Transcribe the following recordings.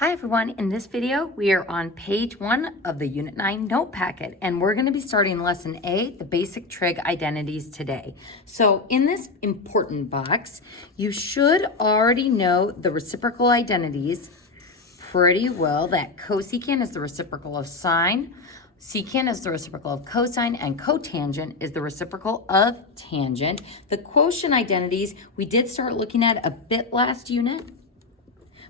Hi everyone, in this video we are on page 1 of the Unit 9 note packet and we're going to be starting lesson A, the basic trig identities today. So in this important box, you should already know the reciprocal identities pretty well, that cosecant is the reciprocal of sine, secant is the reciprocal of cosine, and cotangent is the reciprocal of tangent. The quotient identities we did start looking at a bit last unit.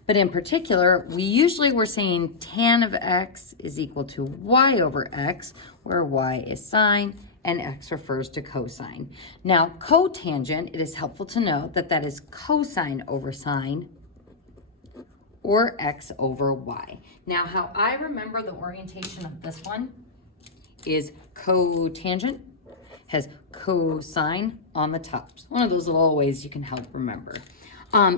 But in particular, we usually were saying tan of x is equal to y over x, where y is sine and x refers to cosine. Now, cotangent, it is helpful to know that that is cosine over sine or x over y. Now, how I remember the orientation of this one is cotangent has cosine on the top. One of those little ways you can help remember.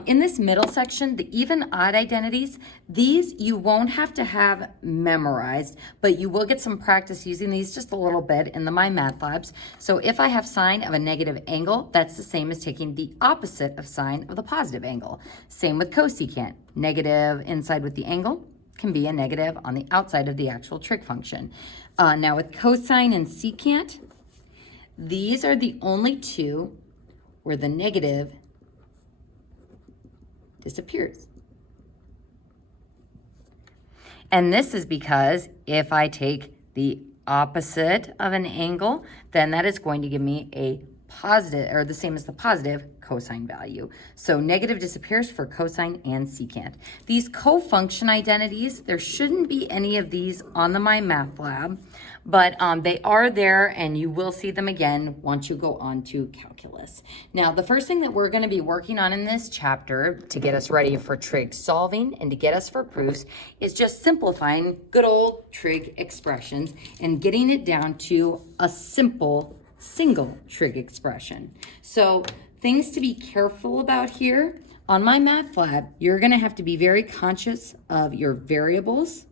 In this middle section, the even odd identities, these you won't have to have memorized, but you will get some practice using these just a little bit in the My Math Labs. So if I have sine of a negative angle, that's the same as taking the opposite of sine of the positive angle. Same with cosecant. Negative inside with the angle can be a negative on the outside of the actual trig function. Now with cosine and secant, these are the only two where the negative disappears. And this is because if I take the opposite of an angle, then that is going to give me a positive, or the same as the positive cosine value. So negative disappears for cosine and secant. These co-function identities, there shouldn't be any of these on the My Math Lab, but they are there and you will see them again once you go on to calculus. Now, the first thing that we're going to be working on in this chapter to get us ready for trig solving and to get us for proofs is just simplifying good old trig expressions and getting it down to a simple single trig expression. So things to be careful about here. On My Math Lab, you're going to have to be very conscious of your variables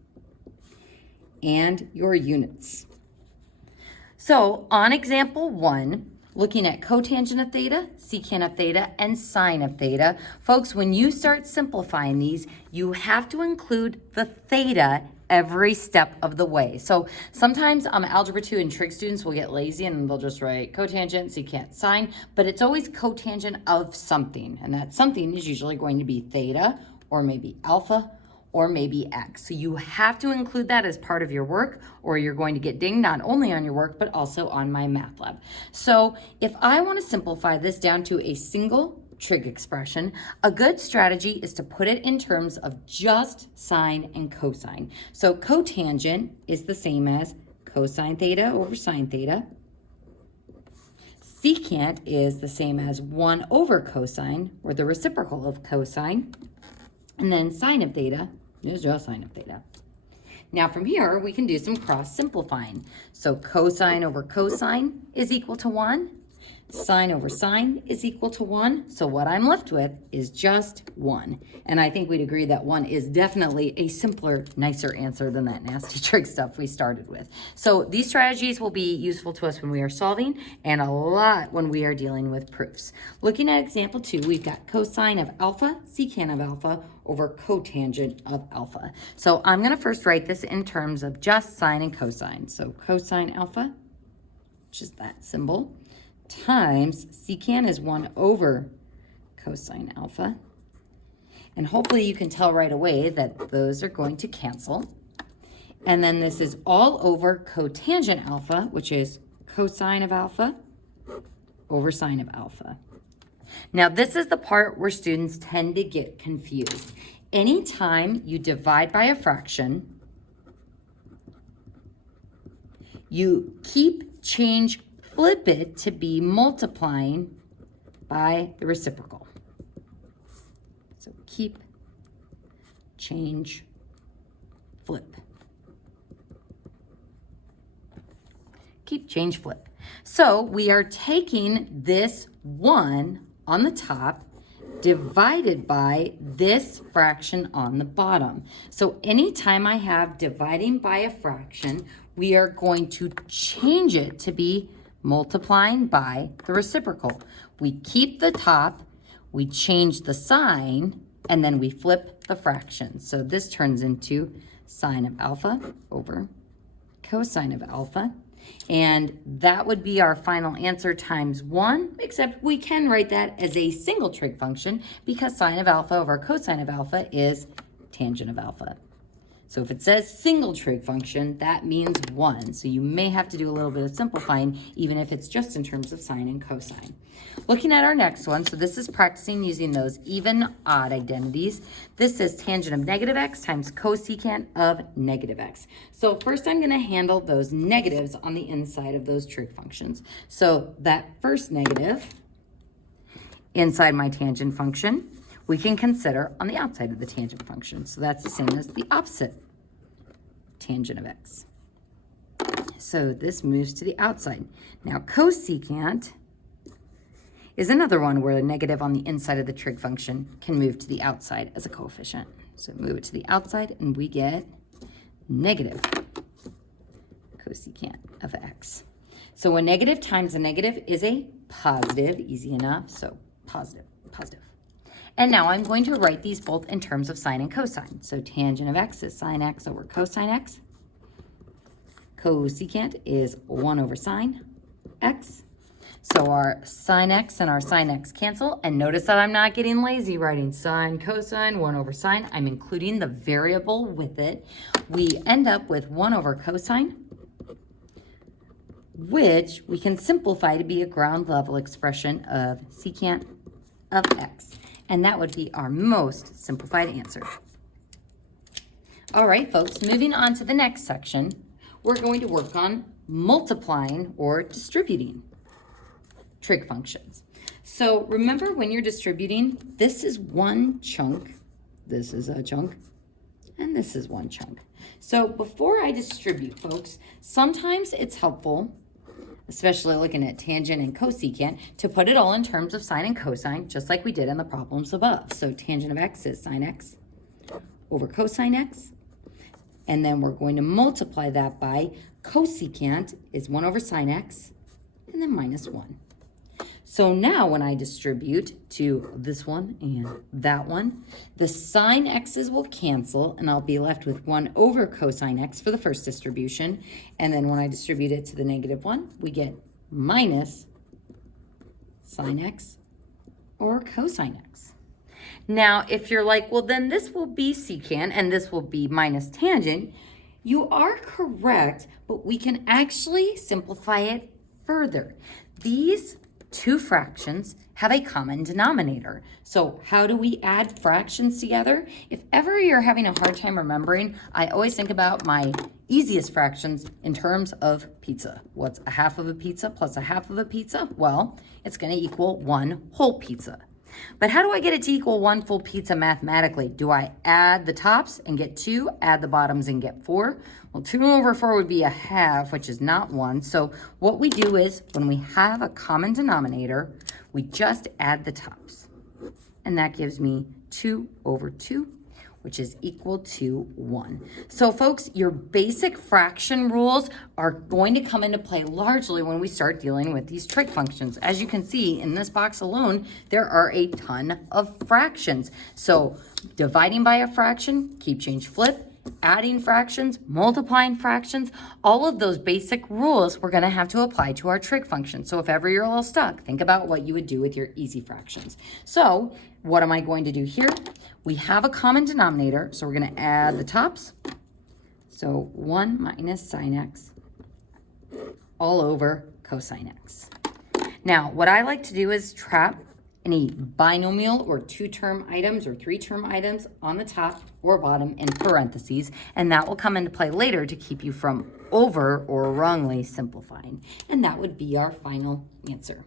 and your units. So on example 1, looking at cotangent of theta, secant of theta, and sine of theta, folks, when you start simplifying these, you have to include the theta every step of the way. So sometimes Algebra 2 and trig students will get lazy and they'll just write cotangent, secant, sine, but it's always cotangent of something, and that something is usually going to be theta or maybe alpha or maybe x. So you have to include that as part of your work or you're going to get dinged not only on your work but also on My Math Lab. So if I want to simplify this down to a single trig expression, a good strategy is to put it in terms of just sine and cosine. So cotangent is the same as cosine theta over sine theta. Secant is the same as 1 over cosine, or the reciprocal of cosine. And then sine of theta is just sine of theta. Now from here, we can do some cross simplifying. So cosine over cosine is equal to 1. Sine over sine is equal to 1. So what I'm left with is just 1. And I think we'd agree that 1 is definitely a simpler, nicer answer than that nasty trig stuff we started with. So these strategies will be useful to us when we are solving and a lot when we are dealing with proofs. Looking at example 2, we've got cosine of alpha, secant of alpha over cotangent of alpha. So I'm going to first write this in terms of just sine and cosine. So cosine alpha, which is that symbol, times secant is 1 over cosine alpha. And hopefully you can tell right away that those are going to cancel. And then this is all over cotangent alpha, which is cosine of alpha over sine of alpha. Now this is the part where students tend to get confused. Anytime you divide by a fraction, you flip it to be multiplying by the reciprocal. So keep, change, flip. Keep, change, flip. So we are taking this 1 on the top divided by this fraction on the bottom. So anytime I have dividing by a fraction, we are going to change it to be multiplying by the reciprocal. We keep the top, we change the sign, and then we flip the fraction. So this turns into sine of alpha over cosine of alpha. And that would be our final answer times 1, except we can write that as a single trig function because sine of alpha over cosine of alpha is tangent of alpha. So if it says single trig function, that means 1. So you may have to do a little bit of simplifying, even if it's just in terms of sine and cosine. Looking at our next one, so this is practicing using those even odd identities. This is tangent of negative x times cosecant of negative x. So first I'm going to handle those negatives on the inside of those trig functions. So that first negative inside my tangent function, we can consider on the outside of the tangent function. So that's the same as the opposite tangent of x. So this moves to the outside. Now cosecant is another one where a negative on the inside of the trig function can move to the outside as a coefficient. So move it to the outside and we get negative cosecant of x. So a negative times a negative is a positive, easy enough. So positive, positive. And now I'm going to write these both in terms of sine and cosine. So tangent of x is sine x over cosine x. Cosecant is 1 over sine x. So our sine x and our sine x cancel. And notice that I'm not getting lazy writing sine, cosine, 1 over sine. I'm including the variable with it. We end up with 1 over cosine, which we can simplify to be a ground level expression of secant of x. And that would be our most simplified answer. All right, folks, moving on to the next section, we're going to work on multiplying or distributing trig functions. So remember when you're distributing, this is one chunk, this is a chunk, and this is one chunk. So before I distribute, folks, sometimes it's helpful, especially looking at tangent and cosecant, to put it all in terms of sine and cosine, just like we did in the problems above. So tangent of x is sine x over cosine x. And then we're going to multiply that by cosecant is 1 over sine x, and then minus 1. So now when I distribute to this one and that one, the sine x's will cancel, and I'll be left with 1 over cosine x for the first distribution. And then when I distribute it to the negative 1, we get minus sine x or cosine x. Now, if you're like, well, then this will be secant and this will be minus tangent, you are correct, but we can actually simplify it further. These two fractions have a common denominator. So how do we add fractions together? If ever you're having a hard time remembering, I always think about my easiest fractions in terms of pizza. What's a half of a pizza plus a half of a pizza? Well, it's going to equal 1 whole pizza. But how do I get it to equal 1 full pizza mathematically? Do I add the tops and get 2, add the bottoms and get 4? Well, 2 over 4 would be a half, which is not 1. So what we do is when we have a common denominator, we just add the tops. And that gives me 2 over 2, which is equal to 1. So folks, your basic fraction rules are going to come into play largely when we start dealing with these trig functions. As you can see in this box alone, there are a ton of fractions. So dividing by a fraction, keep, change, flip, adding fractions, multiplying fractions, all of those basic rules we're going to have to apply to our trig function. So if ever you're a little stuck, think about what you would do with your easy fractions. So what am I going to do here? We have a common denominator, so we're going to add the tops. So 1 minus sine x all over cosine x. Now, what I like to do is trap any binomial or 2-term items or 3-term items on the top or bottom in parentheses, and that will come into play later to keep you from over or wrongly simplifying. And that would be our final answer.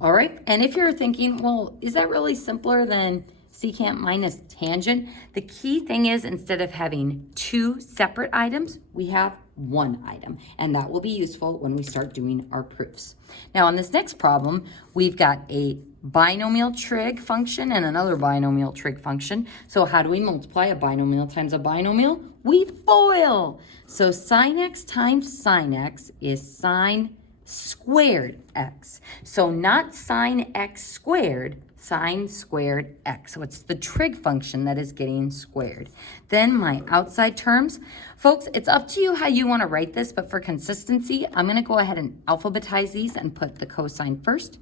All right, and if you're thinking, well, is that really simpler than secant minus tangent? The key thing is instead of having 2 separate items, we have 1 item, and that will be useful when we start doing our proofs. Now on this next problem, we've got a binomial trig function and another binomial trig function. So how do we multiply a binomial times a binomial? We FOIL. So sine x times sine x is sine squared x. So not sine x squared, sine squared x. So it's the trig function that is getting squared. Then my outside terms. Folks, it's up to you how you want to write this, but for consistency, I'm going to go ahead and alphabetize these and put the cosine first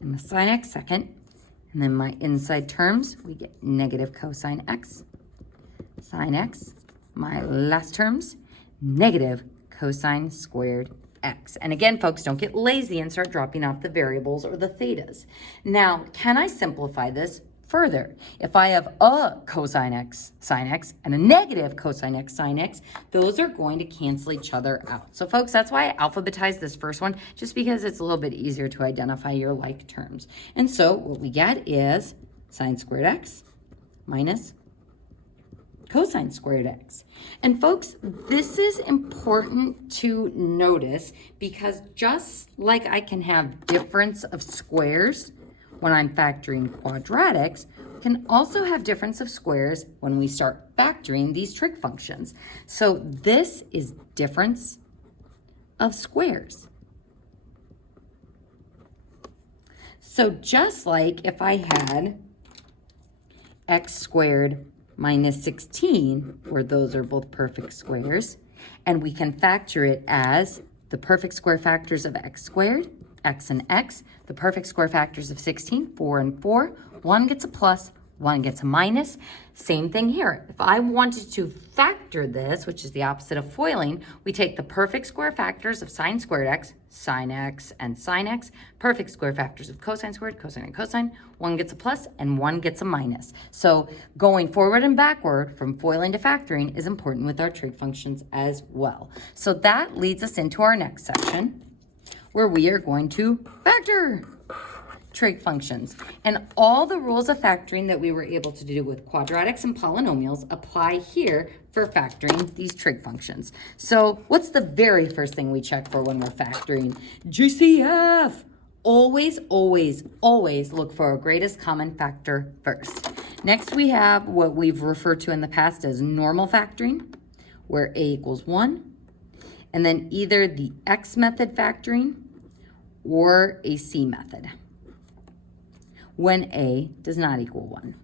and the sine x second. And then my inside terms, we get negative cosine x, sine x. My last terms, negative cosine squared x. And again, folks, don't get lazy and start dropping off the variables or the thetas. Now, can I simplify this further? If I have a cosine x sine x and a negative cosine x sine x, those are going to cancel each other out. So folks, that's why I alphabetized this first one, just because it's a little bit easier to identify your like terms. And so what we get is sine squared x minus cosine squared x. And folks, this is important to notice because just like I can have difference of squares when I'm factoring quadratics, we can also have difference of squares when we start factoring these trig functions. So this is difference of squares. So just like if I had x squared minus 16, where those are both perfect squares, and we can factor it as the perfect square factors of x squared, x and x, the perfect square factors of 16, 4 and 4, one gets a plus, one gets a minus. Same thing here. If I wanted to factor this, which is the opposite of foiling, we take the perfect square factors of sine squared x, sine x, and sine x, perfect square factors of cosine squared, cosine and cosine, one gets a plus and one gets a minus. So going forward and backward from foiling to factoring is important with our trig functions as well. So that leads us into our next section where we are going to factor trig functions. And all the rules of factoring that we were able to do with quadratics and polynomials apply here for factoring these trig functions. So what's the very first thing we check for when we're factoring? GCF. Always, always, always look for our greatest common factor first. Next, we have what we've referred to in the past as normal factoring, where a equals 1, and then either the x method factoring or a c method when a does not equal 1.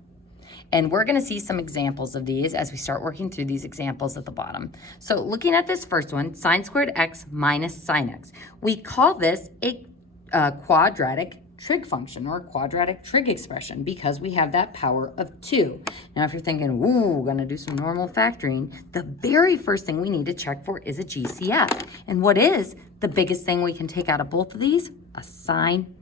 And we're going to see some examples of these as we start working through these examples at the bottom. So looking at this first one, sine squared x minus sine x. We call this a quadratic trig function or quadratic trig expression because we have that power of 2. Now, if you're thinking, ooh, we're going to do some normal factoring, the very first thing we need to check for is a GCF. And what is the biggest thing we can take out of both of these? A sine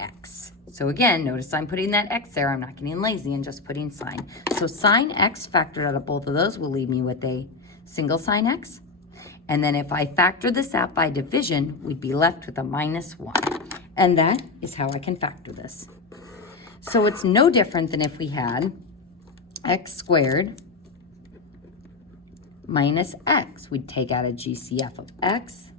x. So again, notice I'm putting that x there. I'm not getting lazy and just putting sine. So sine x factored out of both of those will leave me with a single sine x. And then if I factor this out by division, we'd be left with a minus 1. And that is how I can factor this. So it's no different than if we had x squared minus x. We'd take out a GCF of x,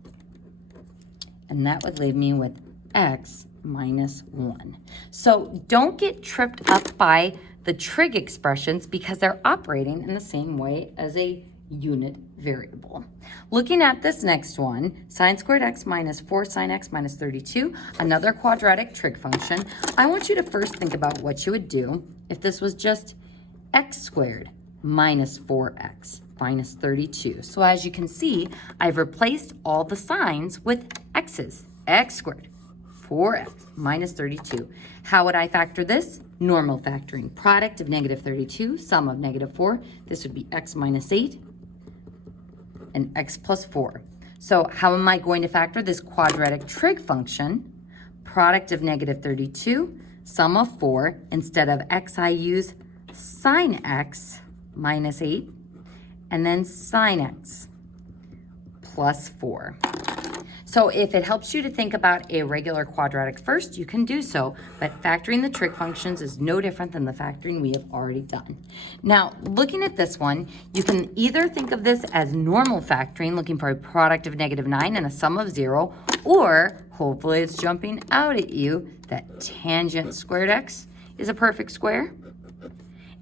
and that would leave me with x minus 1. So don't get tripped up by the trig expressions because they're operating in the same way as a unit variable. Looking at this next one, sine squared x minus 4 sine x minus 32, another quadratic trig function. I want you to first think about what you would do if this was just x squared minus 4x minus 32. So as you can see, I've replaced all the signs with x's. X squared, 4x minus 32. How would I factor this? Normal factoring. Product of negative 32, sum of negative 4. This would be x minus 8 and x plus 4. So how am I going to factor this quadratic trig function? Product of negative 32, sum of 4. Instead of x, I use sine x minus 8, and then sine x plus 4. So if it helps you to think about a regular quadratic first, you can do so, but factoring the trig functions is no different than the factoring we have already done. Now, looking at this one, you can either think of this as normal factoring, looking for a product of negative 9 and a sum of 0, or hopefully it's jumping out at you that tangent squared x is a perfect square,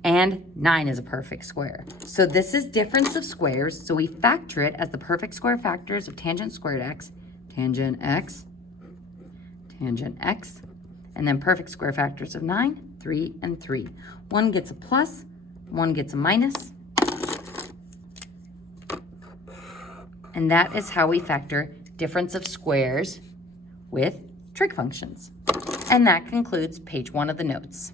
and 9 is a perfect square. So this is difference of squares, so we factor it as the perfect square factors of tangent squared x, tangent x, And then perfect square factors of 9, 3, and 3. One gets a plus, one gets a minus. And that is how we factor difference of squares with trig functions. And that concludes page 1 of the notes.